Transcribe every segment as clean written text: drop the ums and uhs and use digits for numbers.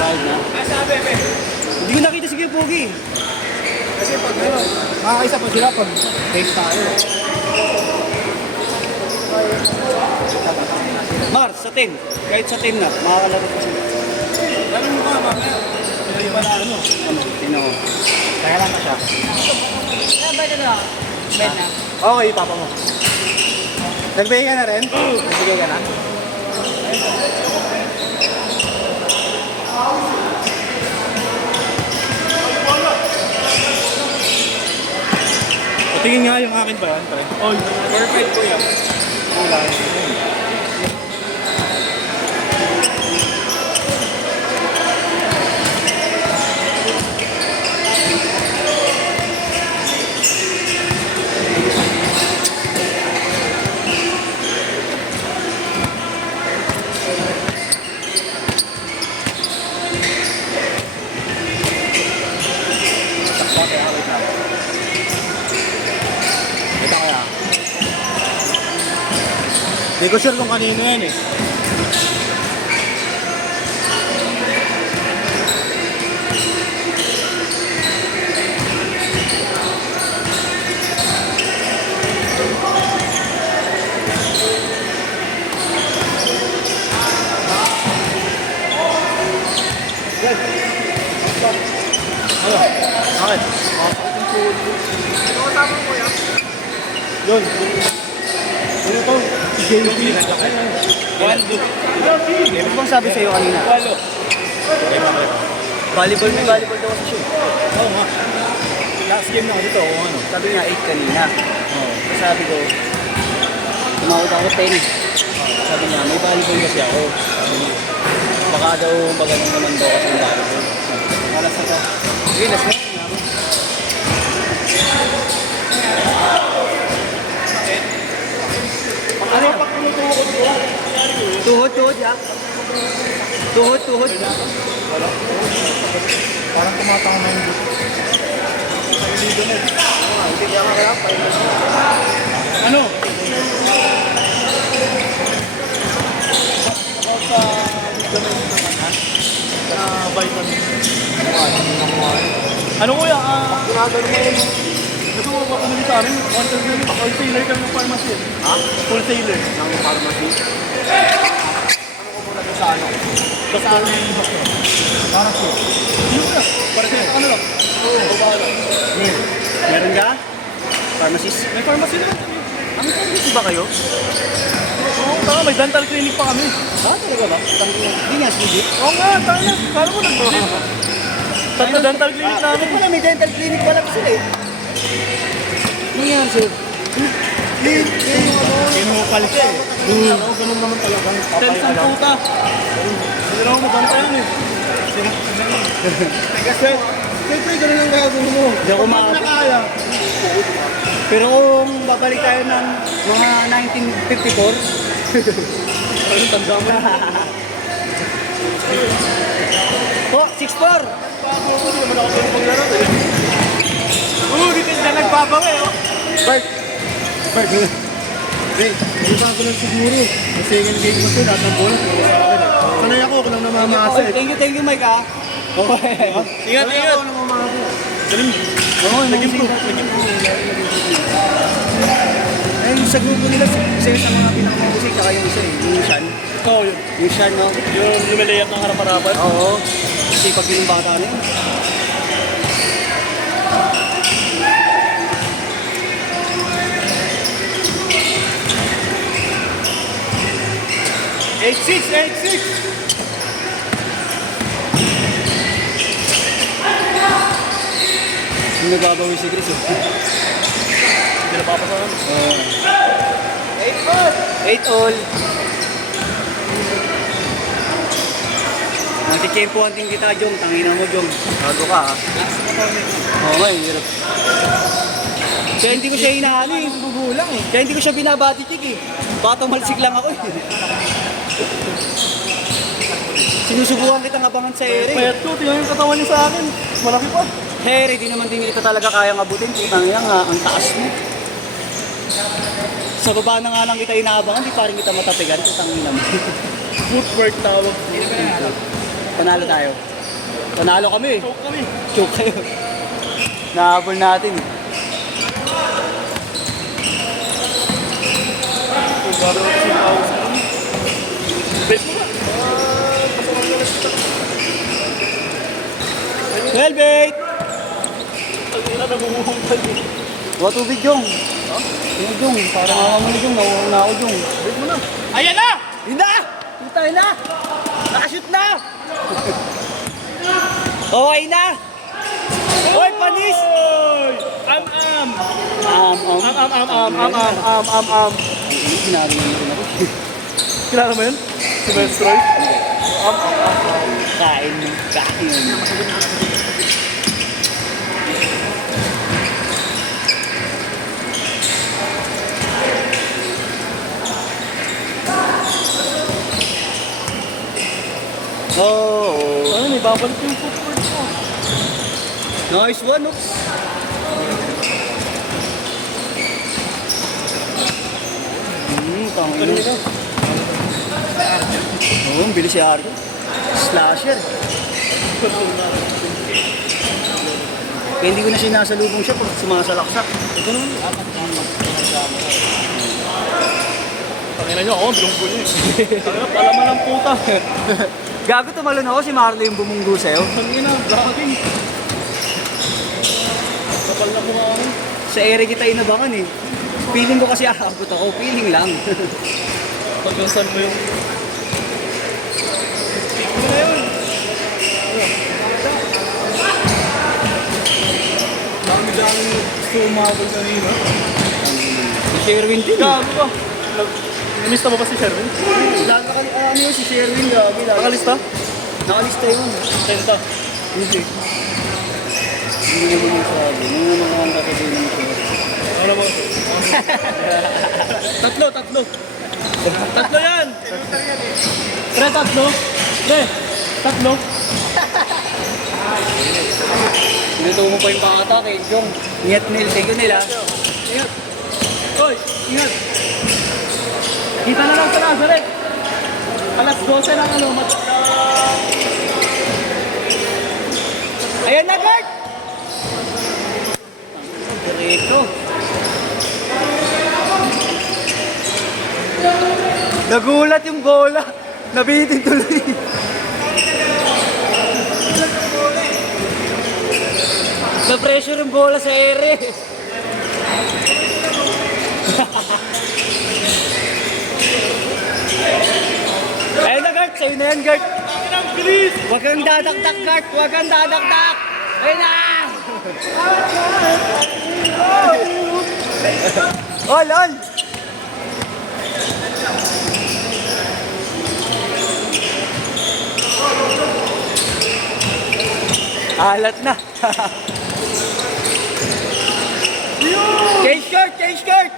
Ride na. Hindi ko nakita si Kuya Pogi. Kasi pag ano, makakaisa pa sila pag take tayo. Mars, sa 10. Kahit sa 10 na, makakalaro pa sila. Ganun mo ka, mamaya. Hindi pa na ano. Ano, tingnan ko. Kaya lang na siya. Bed na. Bed na. Okay, papa mo. Nagbigay ka na rin? Nagbigay ka na? Patingin nga yung akin ba yan, pre? Oh, perfect ko yan. Kulay. Ito kaya. Hindi ko sure kung kanino yan eh. Ano? Bakit? Yun. Ano to? JP. Ano bang sabi sa'yo kanina? Volleyball may volleyball daw kasi siya. Oo nga. Last game na kasi to. Ano? Sabi niya 8 kanina. Oo. Sabi ko, tumawag ako 10. Sabi niya, may volleyball kasi ako. Sabi niya, baka daw magano naman daw kasi yung volleyball. Alas na to. Sige, let's go. Ano pag tumutuwa ko dito? Tuhod, ya. Tuhod. Wala. Parang tumatang na yung dito. Dito na eh. Hindi kaya kaya pa. Ano? About sa vitamins naman ha? Na vitamin. Ano kuya? Ginagano mo yun. Gusto mo ba kumuli sa amin? Wholesaler kami ng pharmacy. Ha? Wholesaler. Ng pharmacy? Ano ko muna sa ano? Basta ano yung doktor? Para siya. Yun na. Para siya. Ano lang? Oo. Bahala. Meron ka? Pharmacist? May pharmacy naman kami. Ang pharmacist ba kayo? Oo, tama. May dental clinic pa kami. Talaga ba? Hindi nga, sige. Oo nga, tayo na. Kala mo nag-gym. Tatlo dental clinic namin. Wala, may dental clinic pala pa sila eh. Ano yan, sir? Kinukal ka eh. Ako ganun naman talagang Tensang puta. Hindi na ako maganda yun eh. Kasi, siyempre ganun ang gagawin mo. Hindi ako Paano makakapit. na kaya? Pero kung babalik tayo ng mga 1954, Ano tanda mo? po, 6'4". Ako hindi naman ako ganun maglaro eh. Dito siya nagbabawi oh. Bart! Bart! Hey, hindi pa ako lang siguro. Kasi yung game mo ito, lahat ng bola. Sanay ako lang namamasa eh. Thank you, Mike ah. Okay. Ingat, ingat! Ako namamasa. Galing. Oo, nag-improve. Eh, sa grupo nila, isa sa mga pinakamahusay, tsaka yung isa eh, yung Shan. Oo, yun. Yung Shan, no? Yung lumilayat ng harap-harapan. Oo. Kasi pag yung bata na yun. Eight-six! Yung nagbabawi si Chris eh. Hindi na papasahan. 8 all. Nagtitsempohan din kita, Jong. Tangina mo, Jong. Bago ka, ha? Oo nga, hirap. Kaya hindi ko siya inaano eh. Bubulang eh. Kaya hindi ko siya binabati, Chik eh. Baka tumalsik lang ako eh. Sinusubukan kitang abangan sa ere. Payat ko, tingnan yung katawan niya sa akin. Malaki pa. Ere, di naman din ito talaga kayang abutin. Putang ina nga, ang taas mo. Sa baba na nga lang kita inaabangan, di pa rin kita matatigan. Putang ina mo. Footwork tawag. Panalo tayo. Panalo kami. Choke kami. Choke kayo. Nahabol natin. Bago sinaw sa kami. Bet mo ba? Velvet! Ang ina nagumuhungkal mo. Huwag tubig, Jong. Yung Jong, parang awa mo na Jong. Nawawa na ako, Jong. Bet mo na. Ayan na! Yun na! Kita na! Nakashoot na! Okay na! Hoy, panis! Oy! Am-am! Am-am! Ginagawa nito na ako. Kilala mo yun? Si Mestroy? Kain. Oh, Ano, may babalik yung footboard mo. nice one, oops. Tangin Kanina na. ka. Oo, ang bilis si Argo. Slasher. Kaya hindi ko na sinasalubong siya pag sumasalaksak. Ito naman. Tangina nyo ako, bilunggo niya eh. Tangina, palaman ng puta. Gago, tumalon ako si Marlo yung bumunggo sa'yo. Tangina, vlogging. Kapal na mukha ako. Sa ere kita inabangan eh. Feeling ko kasi aabot ako. Feeling lang. Pagkasan mo yung... Pick mo na yun. Dami-dami gusto umabol kanina. Si Sherwin din. Gago ka. Namista mo ba si Sherwin? Ano yun si Sherwin? Gabi. Nakalista? Nakalista yun. Tenta. Hindi. Hindi naman yung sabi. Hindi naman ang kakasin ng sabi. Ano mo? Tatlo. Tatlo yan! Pre, tatlo. Pre, tatlo. Sinuto mo pa yung pakata kay Jong. Ingat nil. Tego nila. Ingat. Hoy, ingat. Kita na lang sa Nazareth. Alas 12 lang ano, Ayan na, guard! Direto. Nagulat yung bola. Nabitin tuloy. Na-pressure yung bola sa ere. Ayun na, guard. Sa'yo na yan, guard. Ang bilis! Huwag kang dadakdak, guard. Huwag kang dadakdak. Ayun na! Ol, ol! Alat na. Change court! Change court!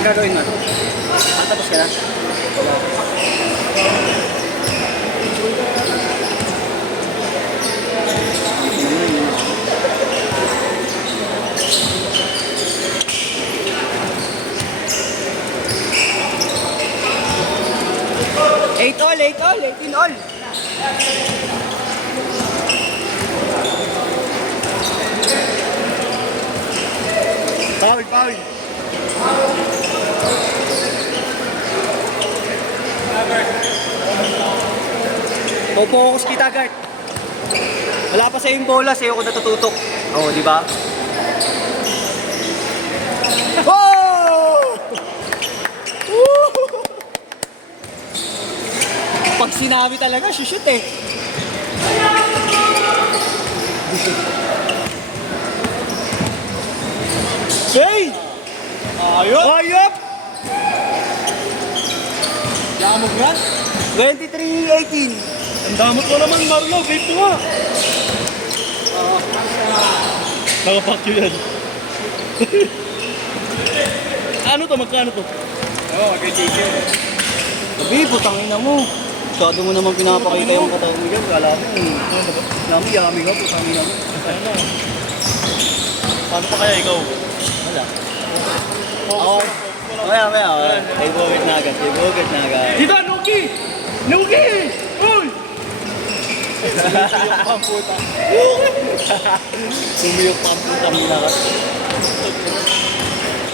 Gagawin mo. Tapos ka na? Eight all, 18 all. Foul. Focus kita, guard. Wala pa sa'yo yung bola, sa'yo ko natututok. Oo, di ba? Oh! Pag sinabi talaga, shoot eh. Hey! Ayop! Lamog yan? 23-18. Ang damot mo naman, Marlo. Vape mo nga. Nakapack yun yan. Ano to? Magkano to? Mag-take Sabi, putangin na mo. Masyado mo naman pinapakita yung katawan mo dyan. Kala mo, alam mo, yummy ka, putangin na mo. Paano pa kaya ikaw? Wala. Ako, maya. Ay, bukit na agad. Dito, Nuki! Lugi! Uy! Yung pamputa. Sumiyok pa ang putang ina ka.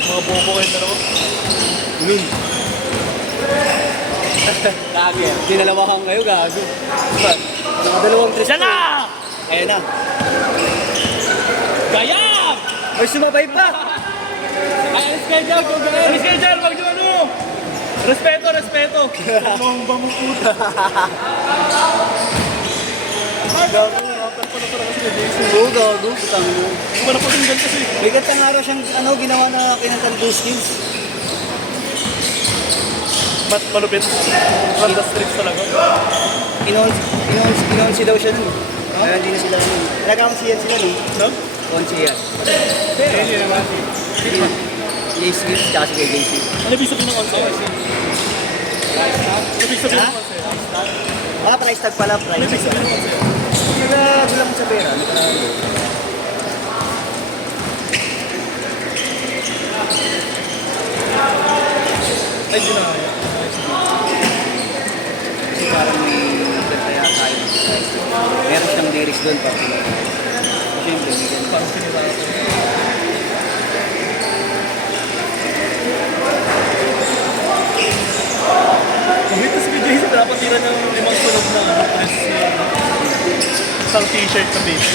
Mga bobo kayo dalawa. Nun. Lagi. Dinalawakan kayo, gago. Nakadalawang tres. Yan na! Ayan na. Gayam! Ay, sumabay pa! Ay, schedule ko, gayam! Schedule, wag nyo ano! Respeto, respeto! Anong bamukuta? Gago, nakapal pala pala kasi kay Jason. Oo, gago. Putang ina. Hindi ko na pakinggan kasi. May gantang araw siyang ginawa na kinanta ni Ghost Kills. Ba't malupit? Randa strips talaga. Inonsi daw siya nun. Kaya hindi na sila nun. Nag-aunsiyan sila nun. No? Onsiyan. Hindi naman. JC, tsaka si kay JC. Ano ibig sabihin ng onse? Ano ibig sabihin Ha? ng onse? Price tag pala, Ano price ibig tag. sabihin ng onse? Nagkagulang sa pera. Ay, di na kaya. Kasi parang may kaya tayo. Meron siyang lyrics doon pa. Siyempre, may ganun. Parang sinira ako. Kahit kasi kay Jason, dapat tira ng 5 sunog na press isang t-shirt na base.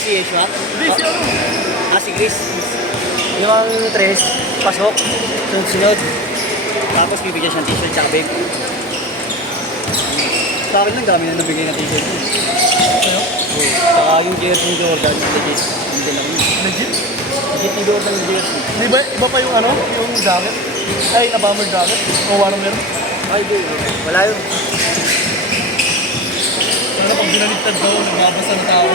Si Yeshua? Hindi, si ano? Si Chris. Yung ang tres, pasok, sunod-sunod. Tapos bibigyan siyang t-shirt tsaka bag. Sa akin lang dami na nabigay na t-shirt. Sa'yo? Saka yung jersey ni Jordan, legit. Hindi lang yun. Legit? Legit ni Jordan yung jersey. Di ba, iba pa yung ano? Yung jacket? Ay, na bomber jacket? O warm meron? Ay, di. Wala yun. Sana pag binaligtad daw, nagbabasa na tao.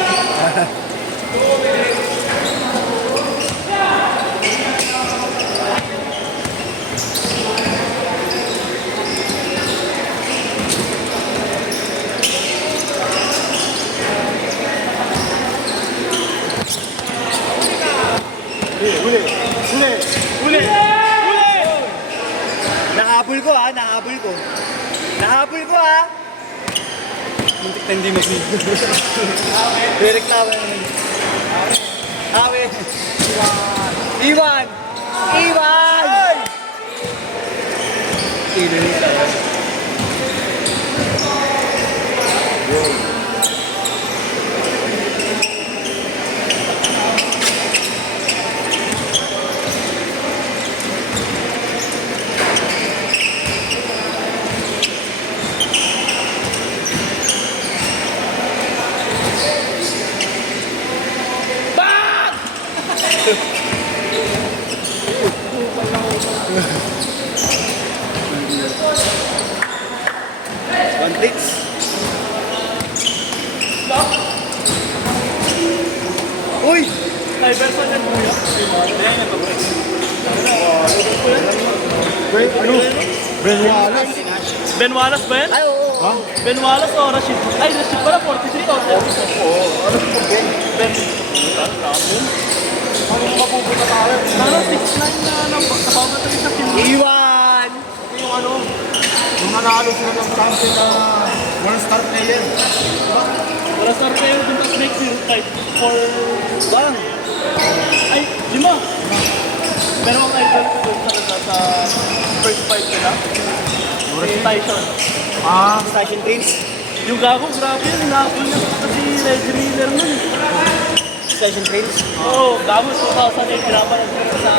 Huli! Nahabol ko ha, nahabol ko. Nahabol ko ha. Muntik na hindi mag-video. May reklamo naman. Awe. Iwan! Iwan! Iwan! One blitz. Uy! Iverson yan, kuya. Ano? Ben Wallace. Ben Wallace ba yan? Ay, oo. Ha? Ben Wallace o Rashid? Ay, Rashid pala, 43 o 44. Oo. Ano po Ben? Ben. Ano makapupunta tayo? Ano, 6'9 na napapatali sa team. Iwan! Yung ano? Yung nanalo sila ng champion na one star player. Para sa Arteo, dun sa next year, type for... Bang! Ay, lima! Pero ang idol ko dun sa first fight nila, si Tyson. Station Prince. Yung gago, grabe yun, hinapon niya kasi Reggie Miller nun. Station Prince. Oo, gago, 2008, hirapan na sila sa